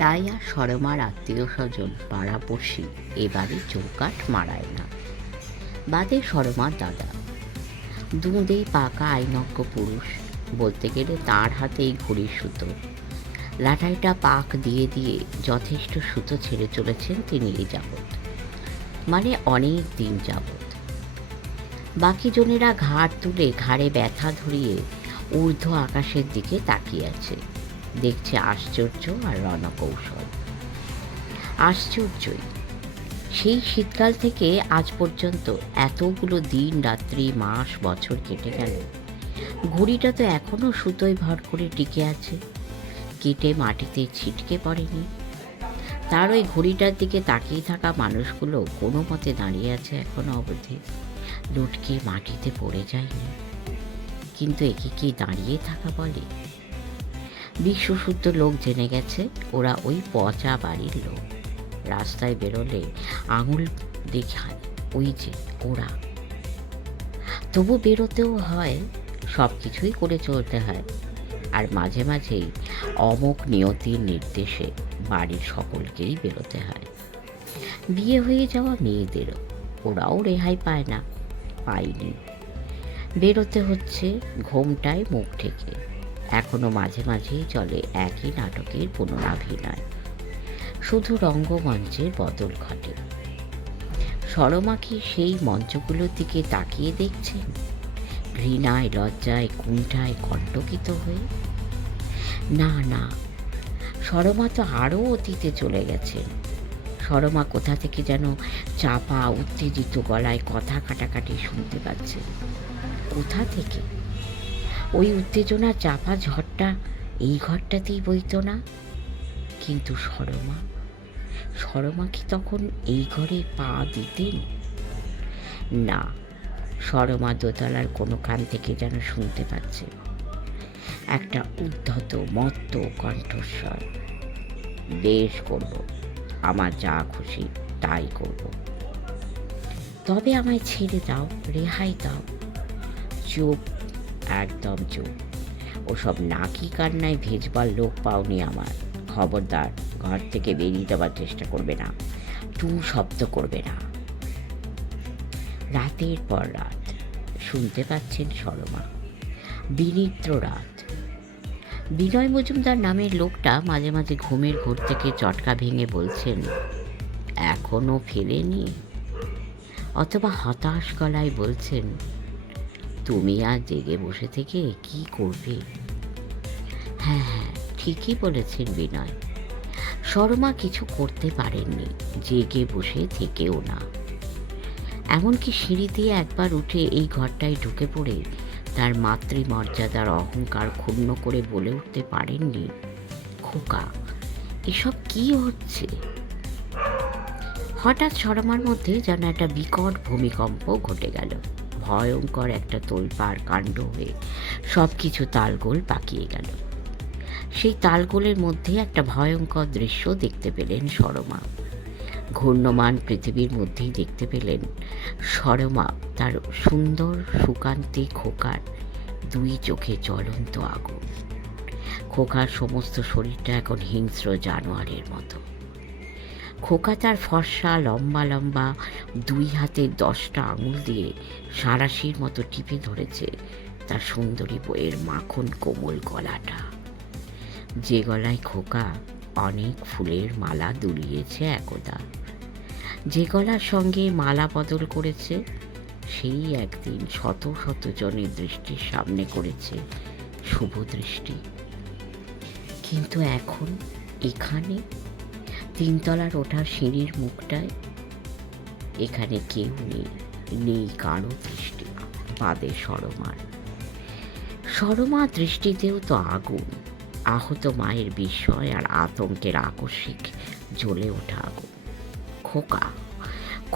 তাই আর সরমার আত্মীয় স্বজন পাড়াপড়শি এবারে চৌকাঠ মারায় না। বাদে সরমার দাদা, দুঁদে পাকা আইনজ্ঞ পুরুষ, বলতে গেলে তাঁর হাতেই ঘুড়ির সুতো। লাটাইটা পাক দিয়ে দিয়ে যথেষ্ট সুতো ছেড়ে চলেছেন তিনি এই যাবৎ, মানে অনেক দিন যাবৎ। বাকি জনেরা ঘাড় তুলে ঘাড়ে ব্যথা ধরিয়ে ঊর্ধ্ব আকাশের দিকে তাকিয়ে আছে, দেখছে আশ্চর্য আর রণকৌশল। আশ্চর্যই, সেই শীতকাল থেকে আজ পর্যন্ত এতগুলো দিন রাত্রি মাস বছর কেটে গেল, ঘুড়িটা তো এখনো সুতোয় ভর করে টিকে আছে, কেটে মাটিতে ছিটকে পড়েনি। তার ওই ঘুড়িটার দিকে তাকিয়ে থাকা মানুষগুলো কোনো মতে দাঁড়িয়ে আছে এখনো অবধি, লটকে মাটিতে পড়ে যায়নি। কিন্তু একে কি দাঁড়িয়ে থাকা বলে? বিশ্বশুদ্ধ লোক জেনে গেছে ওরা ওই পচা বাড়ির লোক। রাস্তায় বেরোলে আঙুল দেখায় ওই যে ওরা। তবু বেরোতেও হয়, সব কিছুই করে চলতে হয়। আর মাঝে মাঝেই অমোঘ নিয়তির নির্দেশে বাড়ির সকলকেই বেরোতে হয়। বিয়ে হয়ে যাওয়া মেয়েদেরও, ওরাও রেহাই পায় না, পায়নি। বেরোতে হচ্ছে ঘোমটায় মুখ ঢেকে। এখনো মাঝে মাঝেই চলে একই নাটকের পুনরাভিনয়, শুধু রঙ্গমঞ্চের বদল ঘটে। সরমা কি সেই মঞ্চগুলোর দিকে তাকিয়ে দেখছেন, ঘৃণায় লজ্জায় কুণ্ঠায় কণ্টকিত হয়ে? না না, সরমা তো আরও অতীতে চলে গেছেন। সরমা কোথা থেকে যেন চাপা উত্তেজিত গলায় কথা কাটাকাটি শুনতে পাচ্ছে। কোথা থেকে? ওই উত্তেজনা চাপা ঝড়টা এই ঘরটাতেই বইত না? কিন্তু সরমা কি তখন এই ঘরে পা দিতেন? না, সরমা দোতলার কোনো কান থেকে যেন শুনতে পাচ্ছে একটা উদ্ধত মত্ত কণ্ঠস্বর, বেশ করব, আমার যা খুশি তাই করব, তবে আমায় ছেড়ে দাও, রেহাই দাও। চুপ, একদম চুপ। ওসব নাকি কান্নায় ভেজবার লোক পাওনি আমার। খবরদার, ঘর থেকে বেরিয়ে যাবার চেষ্টা করবে না, টু শব্দ করবে না। রাতের পর রাত শুনতে পাচ্ছেন সরমা, বিনিদ্র রাত। বিনয় মজুমদার নামের লোকটা মাঝে মাঝে ঘুমের ঘোর থেকে চটকা ভেঙে বলছেন, এখনো ফেরেনি। অথবা হতাশ গলায় বলছেন, তুমি আর জেগে বসে থেকে কি করবে? হ্যাঁ হ্যাঁ, ঠিকই বলেছেন বিনয়। সরমা কিছু করতে পারেননি, জেগে বসে থেকেও না। এমনকি সিঁড়ি দিয়ে একবার উঠে এই ঘরটায় ঢুকে পড়ে তার মাতৃমর্যাদার অহংকার ক্ষুণ্ণ করে বলে উঠতে পারেননি, খোকা, এসব কি হচ্ছে? হঠাৎ সরমার মধ্যে যেন একটা বিকট ভূমিকম্প ঘটে গেল। ভয়ঙ্কর একটা তোলপাড় কাণ্ড হয়ে সব কিছু তালগোল পাকিয়ে গেল। সেই তালগোলের মধ্যে একটা ভয়ঙ্কর দৃশ্য দেখতে পেলেন সরমা। ঘূর্ণমান পৃথিবীর মধ্যেই দেখতে পেলেন সরমা তার সুন্দর সুকান্তি খোকার দুই চোখে জ্বলন্ত আগুন। খোকার সমস্ত শরীরটা এখন হিংস্র জানোয়ারের মতো। খোকা তার ফর্সা লম্বা লম্বা দুই হাতে 10টা আঙুল দিয়ে সাঁড়াশির মতো টিপে ধরেছে তার সুন্দরী বইয়ের মাখন কোমল গলাটা, যে গলায় খোকা অনেক ফুলের মালা দুলিয়েছে একদা, যে গলার সঙ্গে মালা বদল করেছে সেই একদিন শত শত জনের দৃষ্টির সামনে করেছে শুভ দৃষ্টি। কিন্তু এখন এখানে 3তলার ওঠার সিঁড়ির মুখটায় এখানে কেউ নেই, নেই কারো দৃষ্টি বাদে সরমার। সরমা দৃষ্টিতেও তো আগুন, আহত মায়ের বিস্ময় আর আতঙ্কের আকস্মিক জ্বলে ওঠা আগুন। খোকা,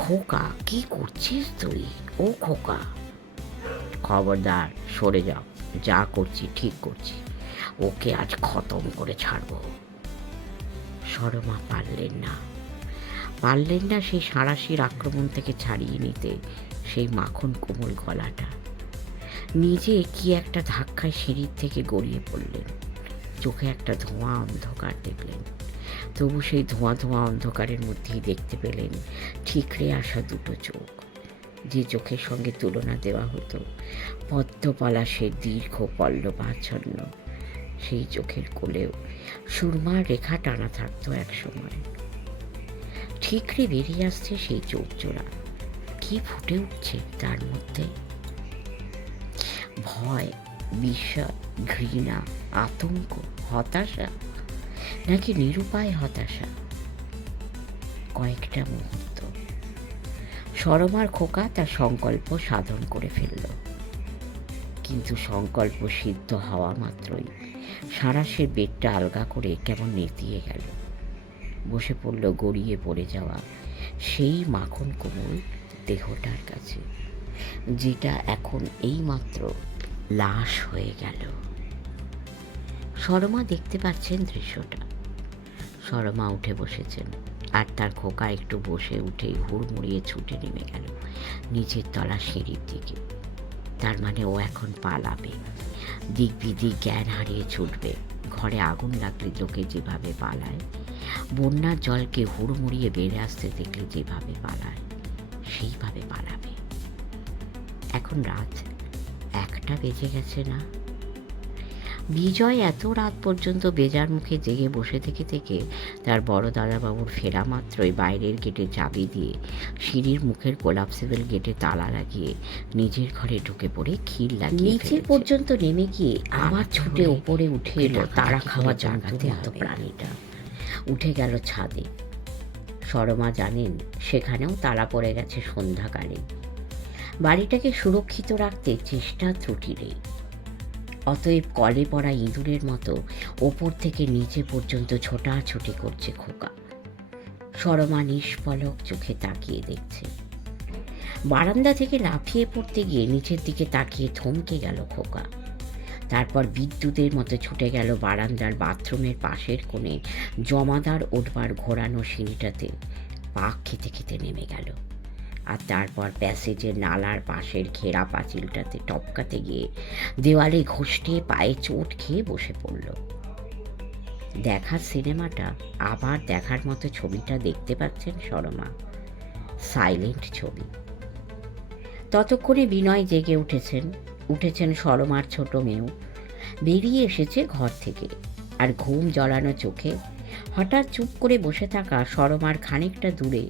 খোকা, কি করছিস তুই? ও খোকা, খবরদার, সরে যাও, যা করছি ঠিক করছি, ওকে আজ খতম করে ছাড়বো। সরমা পারলেন না সেই সাঁড়াশির আক্রমণ থেকে ছাড়িয়ে নিতে সেই মাখন কোমল গলাটা। নিজে কি একটা ধাক্কায় সিঁড়ির থেকে গড়িয়ে পড়লেন। চোখে একটা ধোঁয়া অন্ধকার দেখলেন। তবু সেই ধোঁয়া ধোঁয়া অন্ধকারের মধ্যেই দেখতে পেলেন ঠিকরে আসা দুটো চোখ, যে চোখের সঙ্গে তুলনা দেওয়া হতো পদ্ম পলাশের দীর্ঘ পল্লবাচ্ছন্ন। সেই চোখের কোলেও সুরমার রেখা টানা থাকতো একসময়। ঠিকরে বেরিয়ে আসছে সেই চোখ জোড়া। কি ফুটে উঠছে তার মধ্যে? ভয়, বিস্ময়, ঘৃণা, আতঙ্ক, হতাশা, নাকি নিরুপায় হতাশা? কয়েকটা মুহূর্ত সরমার খোকা তার সংকল্প সাধন করে ফেলল, কিন্তু সংকল্প সিদ্ধ হওয়া মাত্রই সাঁড়াশের বেডটা আলগা করে কেমন নেতিয়ে গেল। বসে পড়ল গড়িয়ে পড়ে যাওয়া সেই মাখন কোমল দেহটার কাছে, যেটা এখন এইমাত্র লাশ হয়ে গেল। সরমা দেখতে পাচ্ছেন দৃশ্যটা। সরমা উঠে বসেছেন, আর তার খোকা একটু বসে উঠেই হুড়মুড়িয়ে ছুটে নেমে গেল নিচের তলা সিঁড়ির দিকে। তার মানে ও এখন পালাবে, দিক বিদিক জ্ঞান হারিয়ে ছুটবে। ঘরে আগুন লাগলে লোকে যেভাবে পালায়, বন্যার জলকে হুড়মুড়িয়ে বেড়ে আসতে দেখলে যেভাবে পালায়, সেইভাবে পালাবে। এখন রাত 1টা বেজে গেছে না? বিজয় এত রাত পর্যন্ত বেজার মুখে জেগে বসে থেকে থেকে তার বড় দাদাবাবুর ফেরা মাত্রই বাইরের গেটে চাবি দিয়ে সিঁড়ির মুখের কোলাপসিবল গেটে তালা লাগিয়ে নিজের ঘরে ঢুকে পড়ে ক্ষীর লাগিয়ে নিচে পর্যন্ত নেমে গিয়ে আবার ছুটে ওপরে উঠে এলো তারা খাওয়া জাগাতে মতো প্রাণীটা। উঠে গেল ছাদে। সরমা জানেন সেখানেও তালা পড়ে গেছে সন্ধ্যাকালে। বাড়িটাকে সুরক্ষিত রাখতে চেষ্টা ত্রুটি নেই। অতএব কলে পড়া ইঁদুরের মতো ওপর থেকে নিচে পর্যন্ত ছোটাছুটি করছে খোকা। সরমা নিষ্পলক চোখে তাকিয়ে দেখছে। বারান্দা থেকে লাফিয়ে পড়তে গিয়ে নিচের দিকে তাকিয়ে থমকে গেল খোকা। তারপর বিদ্যুতের মতো ছুটে গেল বারান্দার বাথরুমের পাশের কোণে জমাদার ওঠবার ঘোরানো সিঁড়িটাতে পাক খেতে খেতে নেমে গেল। আর তারপর প্যাসেজের নালার পাশের ঘেরা পাঁচিলটাতে টপকাতে গিয়ে দেওয়ালে ঘষটে পায়ে চোট খেয়ে বসে পড়ল। দেখার সিনেমাটা আবার দেখার মতো ছবিটা দেখতে পাচ্ছেন সরমা। সাইলেন্ট ছবি। ততক্ষণে বিনয় জেগে উঠেছেন সরমার ছোট মেয়েও। বেরিয়ে এসেছে ঘর থেকে, আর ঘুম জড়ানো চোখে হঠাৎ চুপ করে বসে থাকা সরমার খানিকটা দূরে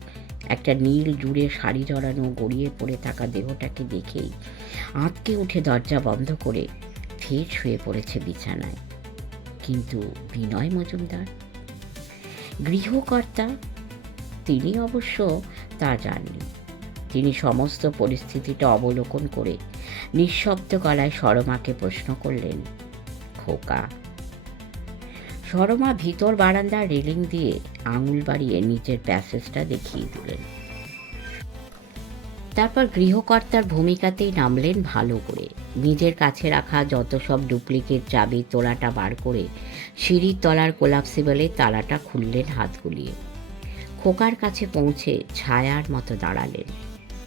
একটা নীল জুড়ে শাড়ি জড়ানো গড়িয়ে পড়ে থাকা দেহটাকে দেখেই আঁতকে উঠে দরজা বন্ধ করে ফের শুয়ে পড়েছে বিছানায়। কিন্তু বিনয় মজুমদার, গৃহকর্তা, তিনি অবশ্য তা জানলেন। তিনি সমস্ত পরিস্থিতিটা অবলোকন করে নিঃশব্দ গলায় সরমাকে প্রশ্ন করলেন, খোকা? সরমা ভিতর বারান্দার রেলিং দিয়ে আঙুল বাড়িয়ে নিচের প্যাসেজটা দেখিয়ে দিলেন। তারপর গৃহকর্তার ভূমিকাতেই নামলেন ভালো করে। নিজের কাছে রাখা যত সব ডুপ্লিকেট চাবি তোলাটা বার করে সিঁড়ির তলার কোলাপসিবলে তালাটা খুললেন হাত গুলিয়ে। খোকার কাছে পৌঁছে ছায়ার মতো দাঁড়ালেন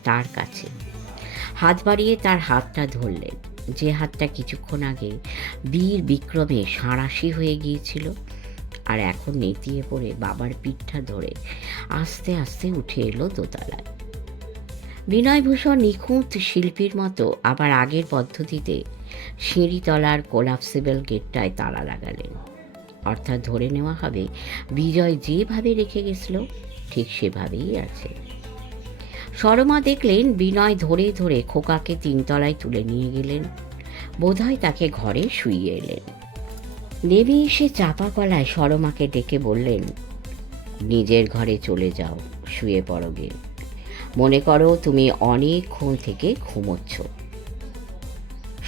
তার কাছে। হাত বাড়িয়ে তার হাতটা ধরলেন, যে হাতটা কিছুক্ষণ আগে বীর বিক্রমে সাঁড়াশি হয়ে গিয়েছিল, আর এখন নেতিয়ে পড়ে বাবার পিঠটা ধরে আস্তে আস্তে উঠে এলো দোতলায়। বিনয়ভূষণ নিখুঁত শিল্পীর মতো আবার আগের পদ্ধতিতে সিঁড়িতলার কোলাপসিবল গেটটায় তালা লাগালেন। অর্থাৎ ধরে নেওয়া হবে বিজয় যেভাবে রেখে গেছিল ঠিক সেভাবেই আছে। সরমা দেখলেন বিনয় ধরে ধরে খোকাকে 3তলায় তুলে নিয়ে গেলেন। বোধহয় তাকে ঘরে শুইয়ে এলেন। নেমে এসে চাপা গলায় সরমাকে ডেকে বললেন, নিজের ঘরে চলে যাও, শুয়ে পড়োগে। মনে করো তুমি অনেকক্ষণ থেকে ঘুমোচ্ছ।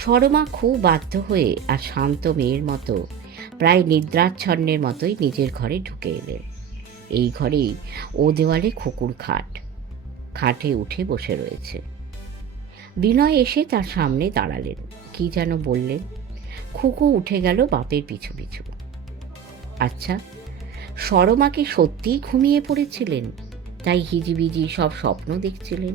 সরমা খুব বাধ্য হয়ে আর শান্ত মেয়ের মতো প্রায় নিদ্রাচ্ছন্নের মতোই নিজের ঘরে ঢুকে এলেন। এই ঘরেই ও দেওয়ালে খুকুর খাটে উঠে বসে রয়েছে। বিনয় এসে তার সামনে দাঁড়ালেন, কি যেন বললেন। খুকু উঠে গেল বাপের পিছু পিছু। আচ্ছা, সরমা কি সত্যিই ঘুমিয়ে পড়েছিলেন, তাই হিজিবিজি সব স্বপ্ন দেখছিলেন?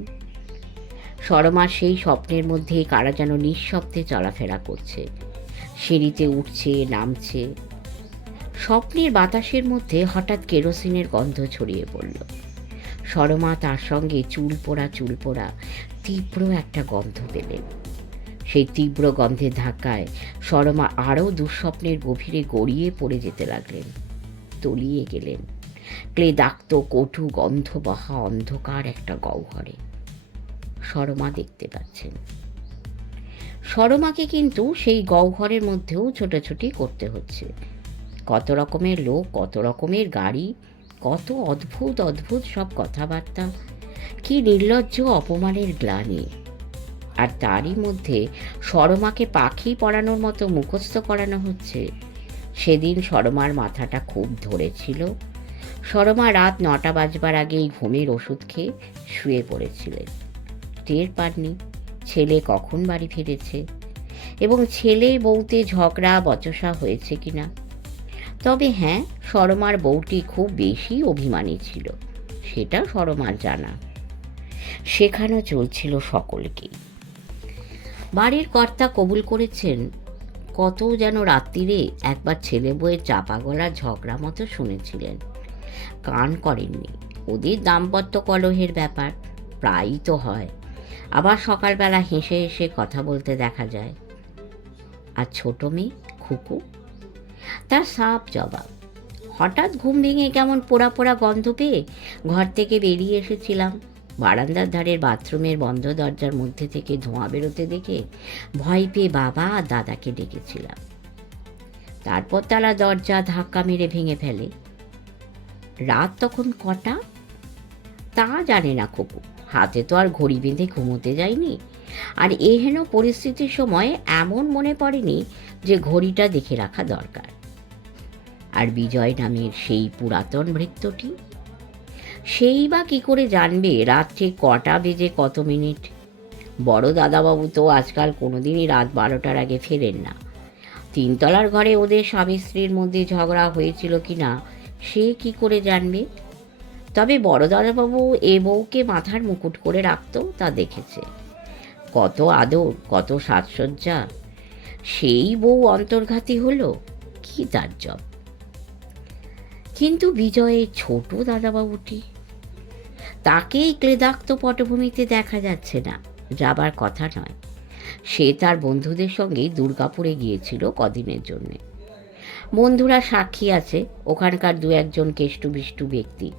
সরমার সেই স্বপ্নের মধ্যে কারা যেন নিঃশব্দে চলাফেরা করছে, সিঁড়িতে উঠছে নামছে। স্বপ্নের বাতাসের মধ্যে হঠাৎ কেরোসিনের গন্ধ ছড়িয়ে পড়ল। সরমা তার সঙ্গে চুল পোড়া তীব্র একটা গন্ধ পেলেন। সেই তীব্র গন্ধের ধাক্কায় সরমা আরও দুঃস্বপ্নের গভীরে গড়িয়ে পড়ে যেতে লাগলেন, তলিয়ে গেলেন ক্লেদাক্ত কটু গন্ধ বহা অন্ধকার একটা গহ্বরে। সরমা দেখতে পাচ্ছেন, সরমাকে কিন্তু সেই গহ্বরের মধ্যেও ছোটাছুটি করতে হচ্ছে। কত রকমের লোক, কত রকমের গাড়ি, কত অদ্ভুত অদ্ভুত সব কথাবার্তা, কি নির্লজ্জ অপমানের গ্লানি। আর তারই মধ্যে সরমাকে পাখি পড়ানোর মতো মুখস্থ করানো হচ্ছে। সেদিন সরমার মাথাটা খুব ধরেছিল। সরমা রাত 9টা বাজবার আগেই ঘুমের ওষুধ খেয়ে শুয়ে পড়েছিলেন। টের পাননি ছেলে কখন বাড়ি ফিরেছে এবং ছেলে বউতে ঝগড়া বচসা হয়েছে কিনা। তবে হ্যাঁ, সরমার বউটি খুব বেশি অভিমানী ছিল, সেটা সরমার জানা। শেখানো চলছিল সকলকেই। বাড়ির কর্তা কবুল করেছেন কত যেন রাত্রিরে একবার ছেলে বউয়ের চাপা গলা ঝগড়া মতো শুনেছিলেন। কান করেননি। ওদের দাম্পত্য কলহের ব্যাপার প্রায়ই তো হয়। আবার সকালবেলা হেসে হেসে কথা বলতে দেখা যায়। আর ছোট মেয়ে খুকু, তার সাপ জবাব। হঠাৎ ঘুম ভেঙে কেমন পোড়া পোড়া গন্ধ পেয়ে ঘর থেকে বেরিয়ে এসেছিলাম। বারান্দার ধারের বাথরুমের বন্ধ দরজার মধ্যে থেকে ধোঁয়া বেরোতে দেখে ভয় পেয়ে বাবা আর দাদাকে ডেকেছিলাম। তারপর তারা দরজা ধাক্কা মেরে ভেঙে ফেলে। রাত তখন কটা তা জানে না খুকু, হাতে তো আর ঘড়ি বেঁধে ঘুমোতে যায়নি। আর এহেন পরিস্থিতির সময় এমন মনে পড়েনি যে ঘড়িটা দেখে রাখা দরকার। আর বিজয় নামের সেই পুরাতন ভৃত্যটি, সেই বা কি করে জানবে রাত্রে কটা বেজে কত মিনিট? বড় দাদাবাবু তো আজকাল কোনোদিনই রাত 12টার আগে ফেরেন না। 3তলার ঘরে ওদের স্বামী স্ত্রীর মধ্যে ঝগড়া হয়েছিল কিনা সে কি করে জানবে? তবে বড় দাদাবাবু এ বউকে মাথার মুকুট করে রাখত, তা দেখেছে। কত আদর, কত সাজসজ্জা। সেই বউ অন্তর্ঘাতী হলো, কি তাজ্জব। কিন্তু বিজয়ের ছোট দাদাবাবুটি, তাকেই ক্লেদাক্ত পটভূমিতে দেখা যাচ্ছে না, যাবার কথা নয়। সে তার বন্ধুদের সঙ্গে দুর্গাপুরে গিয়েছিল কদিনের জন্যে। বন্ধুরা সাক্ষী আছে, ওখানকার 2-1 কেষ্টু বিষ্টু ব্যক্তি।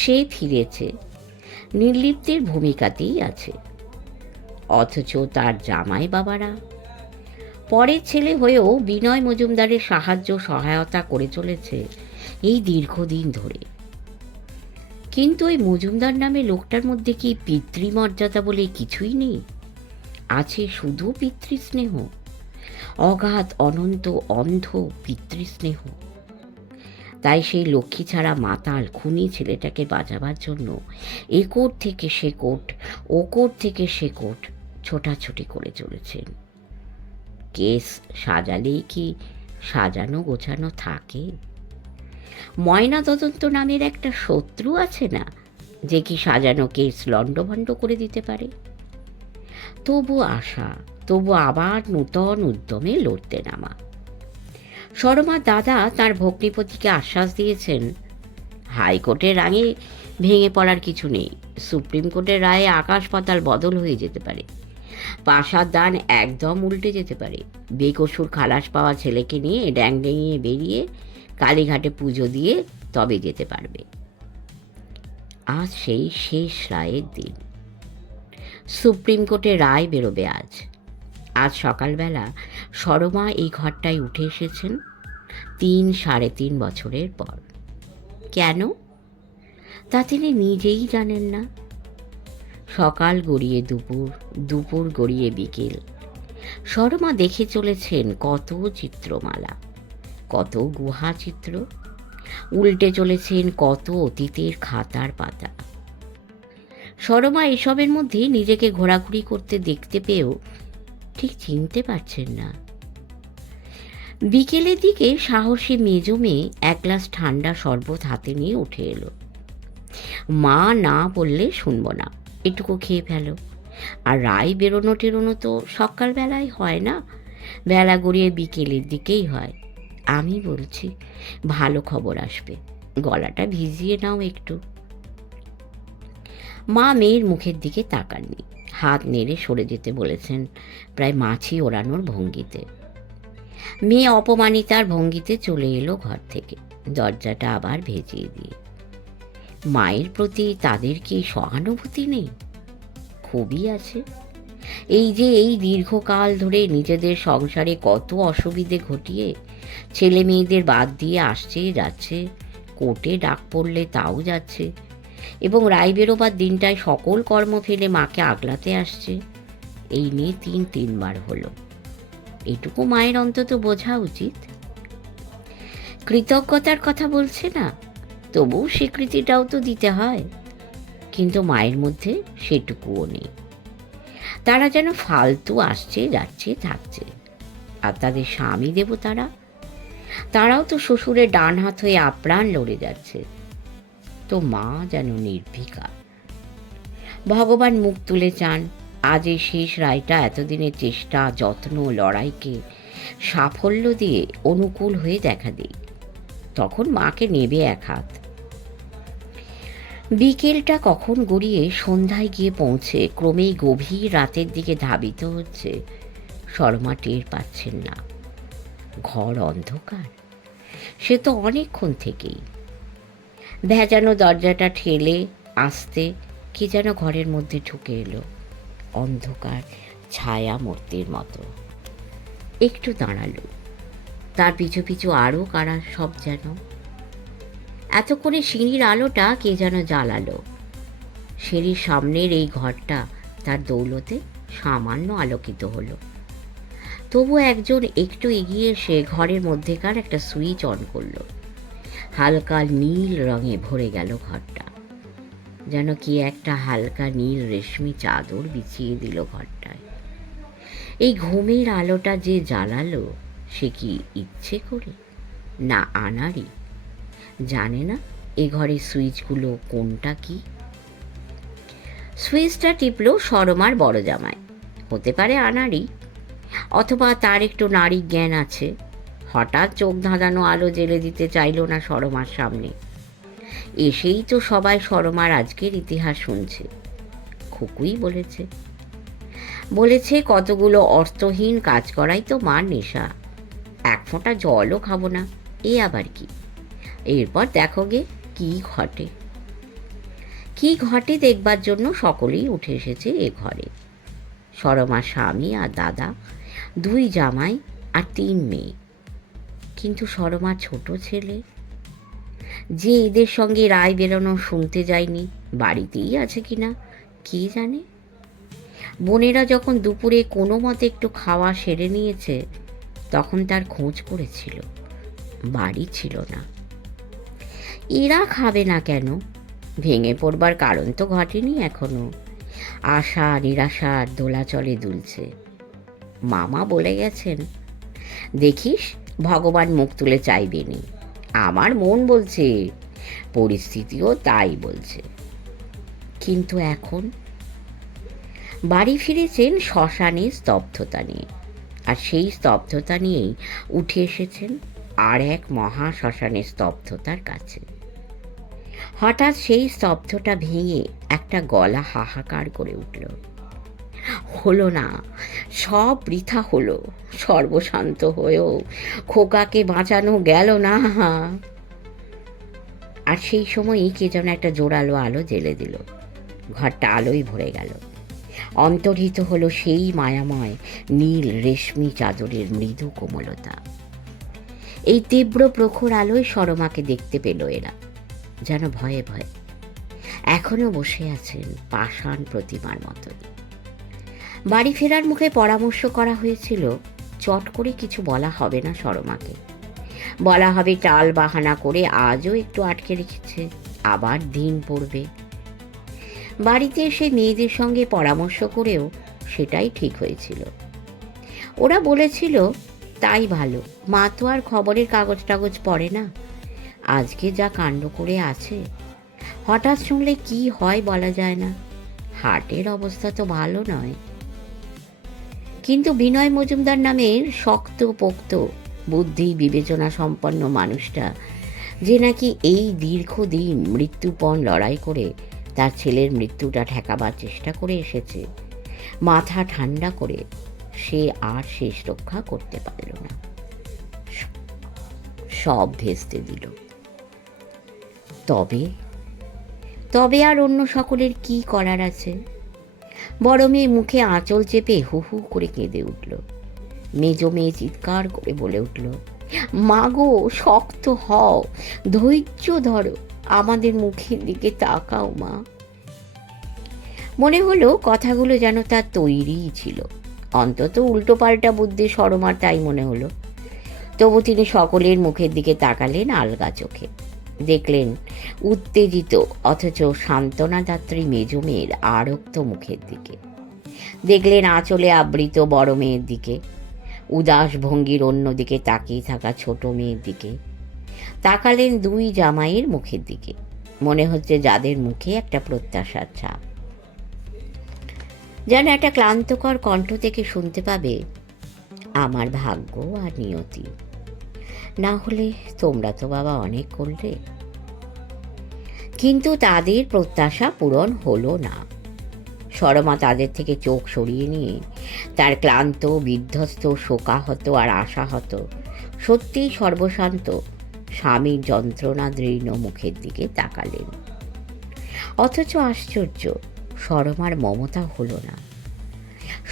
সে ফিরেছে, নির্লিপ্তের ভূমিকাতেই আছে। অথচ তার জামাই বাবারা পরের ছেলে হয়েও বিনয় মজুমদারের সাহায্য সহায়তা করে চলেছে এই দীর্ঘদিন ধরে। কিন্তু ওই মজুমদার নামে লোকটার মধ্যে কি পিতৃমর্যাদা বলে কিছুই নেই? আছে শুধু পিতৃস্নেহ, অগাধ অনন্ত অন্ধ পিতৃস্নেহ। তাই সেই লক্ষ্মী ছাড়া মাতাল খুনি ছেলেটাকে বাঁচাবার জন্য এ কোট থেকে সে কোট, ও কোট থেকে সে কোট ছোটাছুটি করে চলেছেন। কেস সাজালেই কি সাজানো গোছানো থাকে? ময়না তদন্ত নামের একটা শত্রু আছে না, যে কি সাজানো কেস লণ্ডভণ্ড করে দিতে পারে? তবু আশা, তবু আবার নূতন উদ্যমে লড়তে নামা। সরমার দাদা তার ভগ্নিপতিকে আশ্বাস দিয়েছেন, হাইকোর্টের রায়ে ভেঙে পড়ার কিছু নেই। সুপ্রিম কোর্টের রায়ে আকাশ পাতাল বদল হয়ে যেতে পারে। পাশার দান একদম উল্টে যেতে পারে। বেকসুর খালাস পাওয়া ছেলেকে নিয়ে ড্যাং ডেঙিয়ে বেরিয়ে কালীঘাটে পুজো দিয়ে তবে যেতে পারবে। আজ সেই শেষ রায়ের দিন। সুপ্রিম কোর্টে রায় বেরোবে আজ। আজ সকালবেলা সরমা এই ঘরটায় উঠে এসেছেন 3-3.5 বছরের পর। কেন তা তিনি নিজেই জানেন না। সকাল গড়িয়ে দুপুর, দুপুর গড়িয়ে বিকেল, সরমা দেখে চলেছেন কত চিত্রমালা, কত গুহা চিত্র। উল্টে চলেছেন কত অতীতের খাতার পাতা। সরমা এসবের মধ্যে নিজেকে ঘোরাঘুরি করতে দেখতে পেয়েও ঠিক চিনতে পারছেন না। বিকেলের দিকে সাহসী মেজো মেয়ে 1 গ্লাস ঠান্ডা শরবত হাতে নিয়ে উঠে এলো। মা না বললে শুনবো না, এটুকু খেয়ে ফেলো। আর রায় বেরোনো টেরোনো তো সকালবেলায় হয় না, বেলা গড়িয়ে বিকেলের দিকেই হয়। আমি বলছি, ভালো খবর আসবে, গলাটা ভিজিয়ে নাও একটু। মা মেয়ের মুখের দিকে তাকাননি, হাত নেড়ে সরে যেতে বলেছেন, প্রায় মাছি ওড়ানোর ভঙ্গিতে। মেয়ে অপমানিতার ভঙ্গিতে চলে এলো ঘর থেকে, দরজাটা আবার ভেজিয়ে দিয়ে। মায়ের প্রতি তাদের কি সহানুভূতি নেই? খুবই আছে। এই যে এই দীর্ঘকাল ধরে নিজেদের সংসারে কত অসুবিধে ঘটিয়ে ছেলে মেয়েদের বাদ দিয়ে আসছে যাচ্ছে, কোর্টে ডাক পড়লে তাও যাচ্ছে, এবং রায় বেরোবার দিনটায় সকল কর্ম ফেলে মাকে আগলাতে আসছে, এই নিয়ে তিনবার হলো। এটুকু মায়ের অন্তত বোঝা উচিত। কৃতজ্ঞতার কথা বলছে না, তবু স্বীকৃতিটাও তো দিতে হয়। কিন্তু মায়ের মধ্যে সেটুকুও নেই। তারা যেন ফালতু আসছে যাচ্ছে থাকছে। আর তাদের স্বামী দেবতারা, তারাও তো শ্বশুরের ডান হাত হয়ে আপ্রাণ লড়ে যাচ্ছে। তো মা যেন নির্বিকার। ভগবান মুখ তুলে চান আজ এই শেষ রায়টা এতদিনের চেষ্টা, যত্ন, লড়াইকে সাফল্য দিয়ে অনুকূল হয়ে দেখা দেই। তখন মাকে নেবে এক হাত। বিকেলটা কখন গড়িয়ে সন্ধ্যায় গিয়ে পৌঁছে ক্রমেই গভীর রাতের দিকে ধাবিত হচ্ছে, শর্মা টের পাচ্ছেন না। ঘর অন্ধকার, সে তো অনেকক্ষণ থেকেই। ভেজানো দরজাটা ঠেলে আসতে কে যেন ঘরের মধ্যে ঢুকে এলো, অন্ধকার ছায়া মূর্তির মতো। একটু দাঁড়ালো, তার পিছু পিছু আরও কারা সব যেন। এতক্ষণে সিঁড়ির আলোটা কে যেন জ্বালালো। সিঁড়ির সামনের এই ঘরটা তার দৌলতে সামান্য আলোকিত হলো। তবু একজন একটু এগিয়ে এসে ঘরের মধ্যেকার একটা সুইচ অন করলো। হালকা নীল রঙে ভরে গেল ঘরটা, যেন কি একটা হালকা নীল রেশমি চাদর বিছিয়ে দিল ঘরটায়। এই ঘুমের আলোটা যে জ্বালালো, সে কি ইচ্ছে করে না আনারই? জানে না এ ঘরের সুইচগুলো কোনটা কি। সুইচটা টিপল সরমার বড় জামাই, হতে পারে আনারই, অথবা তার একটু নারী জ্ঞান আছে। হঠাৎ চোখ ধাঁধানো আলো জ্বেলে দিতে চাইল না সরমার সামনে। এসেই তো সবাই সরমার আজকের ইতিহাস শুনছে। খুকুই বলেছে কতগুলো অর্থহীন কাজ করাই তো মার নেশা, এক ফোঁটা জলও খাবো না, এ আবার কি? এরপর দেখো গে কি ঘটে দেখবার জন্য সকলেই উঠে এসেছে এ ঘরে। সরমার স্বামী আর দাদা, দুই জামাই আর তিন মেয়ে। কিন্তু সরমার ছোট ছেলে, যে এদের সঙ্গে রায় বেরোনো শুনতে যায়নি, বাড়িতেই আছে কিনা কে জানে। বোনেরা যখন দুপুরে কোনো মতে একটু খাওয়া সেরে নিয়েছে, তখন তার খোঁজ করেছিল, বাড়ি ছিল না। এরা খাবে না কেন? ভেঙে পড়বার কারণ তো ঘটেনি এখনো। আশা নিরাশার দোলাচলে দুলছে। মামা বলে গেছেন, দেখিস ভগবান মুখ তুলে চাইবেনি। আমার মন বলছে, পরিস্থিতিও তাই বলছে। কিন্তু এখন বাড়ি ফিরেছেন শ্মশানে স্তব্ধতা নিয়ে, আর সেই স্তব্ধতা নিয়েই উঠে এসেছেন আর এক মহা শ্মশানের স্তব্ধতার কাছে। হঠাৎ সেই স্তব্ধতা ভেঙে একটা গলা হাহাকার করে উঠল। হলো না, সব বৃথা হলো। সর্বশান্ত হয়েও খোকাকে বাঁচানো গেল না। আর সেই সময়ই কে যেন একটা জোরালো আলো জ্বেলে দিল। ঘরটা আলোয় ভরে গেল। অন্তর্হিত হলো সেই মায়াময় নীল রেশমি চাদরের মৃদু কোমলতা। এই তীব্র প্রখর আলোয় সরমাকে দেখতে পেল এরা, যেন ভয়ে ভয়ে। এখনো বসে আছেন পাষাণ প্রতিমার মতন। বাড়ি ফেরার মুখে পরামর্শ করা হয়েছিল, চট করে কিছু বলা হবে না সরমাকে। বলা হবে টাল বাহানা করে আজও একটু আটকে রেখেছে, আবার দিন পড়বে। বাড়িতে এসে মেয়েদের সঙ্গে পরামর্শ করেও সেটাই ঠিক হয়েছিল। ওরা বলেছিল, তাই ভালো, মা তো আর খবরের কাগজ টাগজ পড়ে না। আজকে যা কাণ্ড করে আছে, হঠাৎ শুনলে কি হয় বলা যায় না। হার্টের অবস্থা তো ভালো নয়। কিন্তু বিনয় মজুমদার নামের শক্ত পোক্ত বুদ্ধি বিবেচনা সম্পন্ন মানুষটা যে নাকি এই দীর্ঘদিন মৃত্যুপণ লড়াই করে তার ছেলের মৃত্যুটা ঠেকাবার চেষ্টা করে এসেছে, মাথা ঠান্ডা করে সে আর শেষ রক্ষা করতে পারল না, সব ভেস্তে দিল। তবে তবে আর অন্য সকলের কি করার আছে? বড় মেয়ে মুখে আঁচল চেপে হু হু করে কেঁদে উঠল। মেজো মেয়ে চিৎকার করে বলে উঠল, মা গো, শক্ত হও, ধৈর্য ধরো, আমাদের মুখের দিকে তাকাও মা। মনে হলো কথাগুলো যেন তার তৈরিই ছিল, অন্তত উল্টো পাল্টা বুদ্ধি সরমার তাই মনে হলো। তবু তিনি সকলের মুখের দিকে তাকালেন আলগা চোখে, দেখলেন উত্তেজিত অথচ সান্ত্বনাদাত্রী মেজো মেয়ের আরক্ত মুখের দিকে, দেখলেন আঁচলে আবৃত বড় মেয়ের দিকে, উদাস ভঙ্গির অন্যদিকে তাকিয়ে থাকা ছোট মেয়ের দিকে, তাকালেন দুই জামাইয়ের মুখের দিকে, মনে হচ্ছে যাদের মুখে একটা প্রত্যাশার ছাপ। যেন একটা ক্লান্তকর কণ্ঠ থেকে শুনতে পাবে, আমার ভাগ্য আর নিয়তি, না হলে তোমরা তো বাবা অনেক করলে। কিন্তু তাদের প্রত্যাশা পূরণ হলো না। সরমা তাদের থেকে চোখ সরিয়ে নিয়ে তার ক্লান্ত, বিধ্বস্ত, শোকাহত আর আশাহত, সত্যিই সর্বশান্ত স্বামীর যন্ত্রণা দীর্ণ মুখের দিকে তাকালেন। অথচ আশ্চর্য, সরমার মমতা হলো না।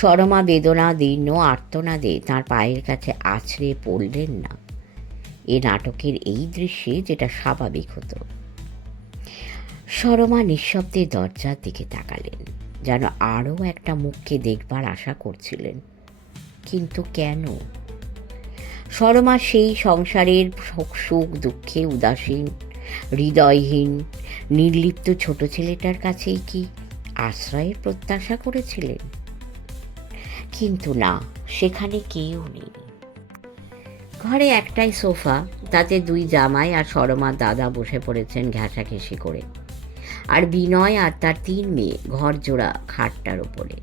সরমা বেদনা দীর্ণ আর্তনাদে তাঁর পায়ের কাছে আছড়ে পড়লেন না, এ নাটকের এই দৃশ্যে যেটা স্বাভাবিক হতো। সরমা নিঃশব্দে দরজার দিকে তাকালেন, যেন আরও একটা মুখকে দেখবার আশা করছিলেন। কিন্তু কেন? সরমা সেই সংসারের সুখ দুঃখে উদাসীন, হৃদয়হীন, নির্লিপ্ত ছোট ছেলেটার কাছেই কি আশ্রয়ের প্রত্যাশা করেছিলেন? কিন্তু না, সেখানে কেউ নেই। ঘরে একটাই সোফা, তাতে দুই জামাই আর সরমার দাদা বসে পড়েছেন ঘেঁষাঘেঁষি করে, আর বিনয় আর তার তিন মেয়ে ঘর জোড়া খাটটার ওপরে।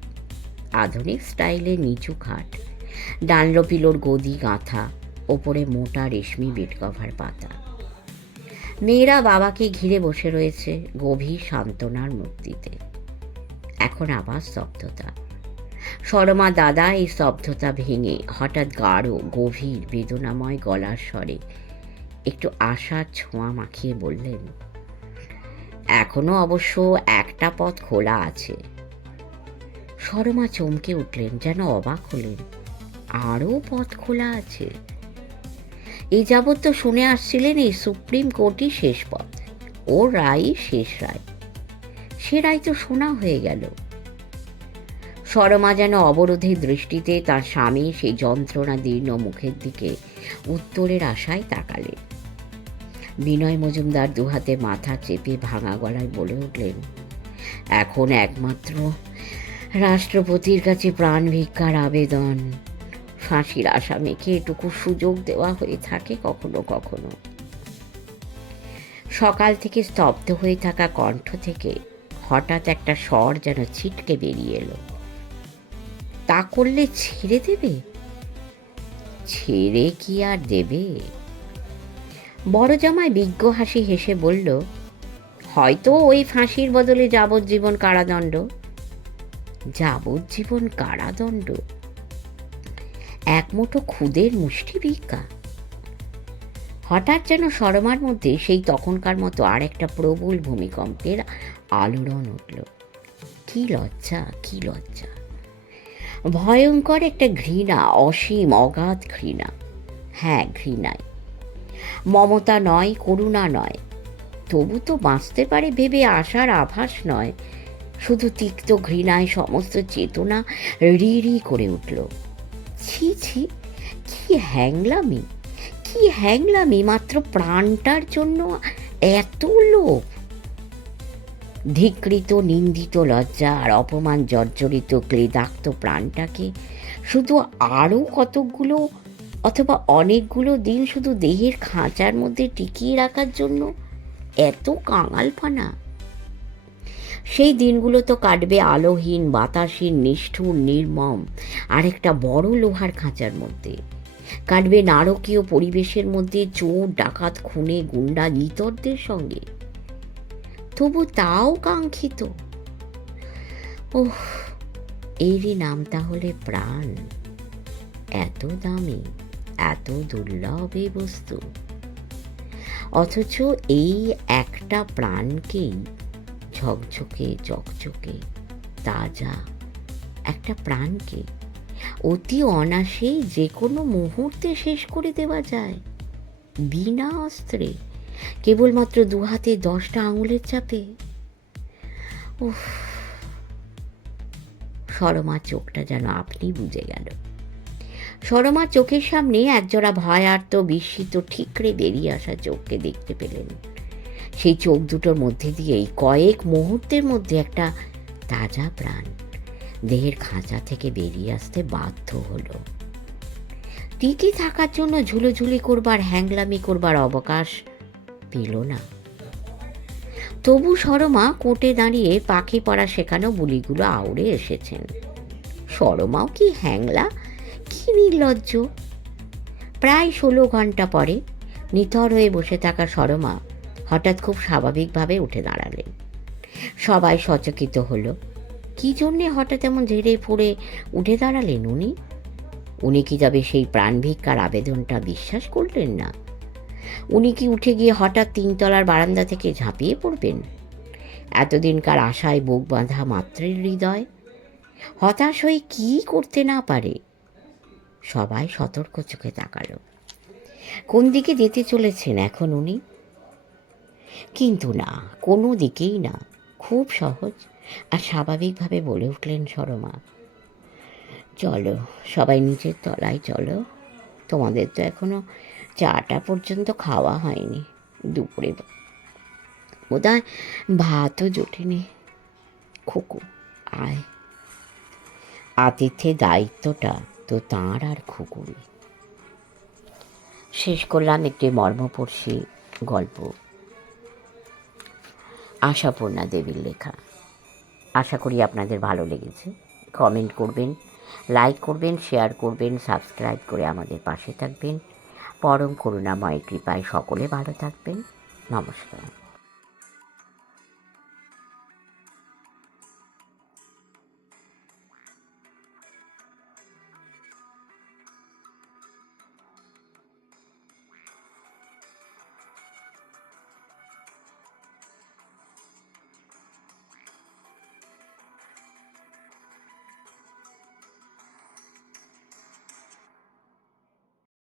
আধুনিক স্টাইলে নিচু খাট, ডানলো পিলোর গদি গাঁথা, ওপরে মোটা রেশমি বেড কভার পাতা। মেয়েরা বাবাকে ঘিরে বসে রয়েছে গভীর সান্ত্বনার মূর্তিতে। এখন আবার স্তব্ধতা। সরমা দাদা এই স্তব্ধতা ভেঙে হঠাৎ গাঢ় গভীর বেদনাময় গলার স্বরে একটু আশার ছোঁয়া মাখিয়ে বললেন, এখনো অবশ্য একটা পথ খোলা আছে। সরমা চমকে উঠলেন, যেন অবাক হলেন। আরও পথ খোলা আছে? এই যাবৎ তো শুনে আসছিলেন এই সুপ্রিম কোর্টই শেষ পথ, ও রায় শেষ রায়। সে রায় তো শোনা হয়ে গেল। সরমা যেন অবরোধের দৃষ্টিতে তার স্বামী সেই যন্ত্রণা দীর্ণ মুখের দিকে উত্তরের আশায় তাকালেন। বিনয় মজুমদার দুহাতে মাথা চেপে ভাঙা গলায় বলে উঠলেন, এখন একমাত্র রাষ্ট্রপতির কাছে প্রাণ ভিক্ষার আবেদন। ফাঁসির আসামিকে এটুকু সুযোগ দেওয়া হয়ে থাকে কখনো কখনো। সকাল থেকে স্তব্ধ হয়ে থাকা কণ্ঠ থেকে হঠাৎ একটা স্বর যেন ছিটকে বেরিয়ে এলো, তা করলে ছেড়ে দেবে? ছেড়ে কি আর দেবে? বড় জামাই বিজ্ঞ হাসি হেসে বলল, হয়তো ওই ফাঁসির বদলে যাবজ্জীবন কারাদণ্ড। যাবজ্জীবন কারাদণ্ড? এক মুঠো খুদের মুষ্টি ভিক্ষা। হঠাৎ যেন সরমার মধ্যে সেই তখনকার মতো আর একটা প্রবল ভূমিকম্পের আলোড়ন উঠল। কি লজ্জা, কি লজ্জা! ভয়ঙ্কর একটা ঘৃণা, অসীম অগাধ ঘৃণা। হ্যাঁ, ঘৃণাই। মমতা নয়, করুণা নয়, তবু তো বাঁচতে পারে ভেবে আশার আভাস নয়, শুধু তিক্ত ঘৃণায় সমস্ত চেতনা রি রি করে উঠল। ছি ছি, কি হ্যাংলামি, কি হ্যাংলামি! মাত্র প্রাণটার জন্য এত লোভ! ধিকৃত, নিন্দিত, লজ্জা আর অপমান জর্জরিত ক্লেদাক্ত প্রাণটাকে শুধু আরও কতকগুলো অথবা অনেকগুলো দিন শুধু দেহের খাঁচার মধ্যে টিকিয়ে রাখার জন্য এত কাঙালপানা! সেই দিনগুলো তো কাটবে আলোহীন, বাতাসহীন, নিষ্ঠুর, নির্মম আরেকটা বড় লোহার খাঁচার মধ্যে, কাটবে নারকীয় পরিবেশের মধ্যে চোর ডাকাত খুনে গুন্ডা নিতরদের সঙ্গে। তবু তাও কাঙ্ক্ষিত। ওহ, এরই নাম তাহলে প্রাণ। এত দামি, এত দুর্লভ এই বস্তু, অথচ এই একটা প্রাণকেই ঝকঝকে চকচকে তাজা একটা প্রাণকে অতি অনায়াসেই যে কোনো মুহূর্তে শেষ করে দেওয়া যায়, বিনা অস্ত্রে, কেবলমাত্র দু হাতে 10টা আঙুলের চাপে। উফ, সরমার চোখটা যেন আপনি বুঝে গেল। সরমার চোখের সামনে একজোড়া ভয়ার্ত বিস্মিত ঠিকরে বেরিয়ে আসা চোখকে দেখতে পেলেন। সেই চোখ দুটোর মধ্যে দিয়েই কয়েক মুহূর্তের মধ্যে একটা তাজা প্রাণ দেহের খাঁচা থেকে বেরিয়ে আসতে বাধ্য হলো। টিকে থাকার জন্য ঝুলোঝুলি করবার, হ্যাংলামি করবার অবকাশ পেল না। তবু সরমা কোর্টে দাঁড়িয়ে পাখি পড়া শেখানো বুলিগুলো আউড়ে এসেছেন। সরমাও কি হ্যাংলা, কি নির্লজ্জ! প্রায় 16 ঘন্টা পরে নিথর হয়ে বসে থাকা সরমা হঠাৎ খুব স্বাভাবিকভাবে উঠে দাঁড়ালেন। সবাই সচকিত হলো। কি জন্যে হঠাৎ এমন ঝেড়ে ফুঁড়ে উঠে দাঁড়ালেন উনি? উনি কি তবে সেই প্রাণ ভিক্ষার আবেদনটা বিশ্বাস করলেন না? উনি কি উঠে গিয়ে হঠাৎ 3 তলার বারান্দা থেকে ঝাঁপিয়ে পড়বেন? এতদিনকার আশায় বুক বাঁধা মাতৃর হৃদয় হতাশ হয়ে কি করতে না পারে? সবাই সতর্ক চোখে তাকালো। কোন দিকে যেতে চলেছেন এখন উনি? কিন্তু না, কোনো দিকেই না। খুব সহজ আর স্বাভাবিকভাবে বলে উঠলেন সরমা, চলো সবাই নিচের তলায় চলো। তোমাদের তো এখনো চাটা পর্যন্ত খাওয়া হয়নি। দুপুরে বোধহয় ভাতও জোটেনি। খুকু আয়। আতিথ্যের দায়িত্বটা তো তাঁর আর খুকুরই। শেষ করলাম একটি মর্মস্পর্শী গল্প, আশাপূর্ণা দেবীর লেখা। আশা করি আপনাদের ভালো লেগেছে। কমেন্ট করবেন, লাইক করবেন, শেয়ার করবেন, সাবস্ক্রাইব করে আমাদের পাশে থাকবেন। পরম করুণাময় কৃপায় সকলে ভালো থাকবেন। নমস্কার।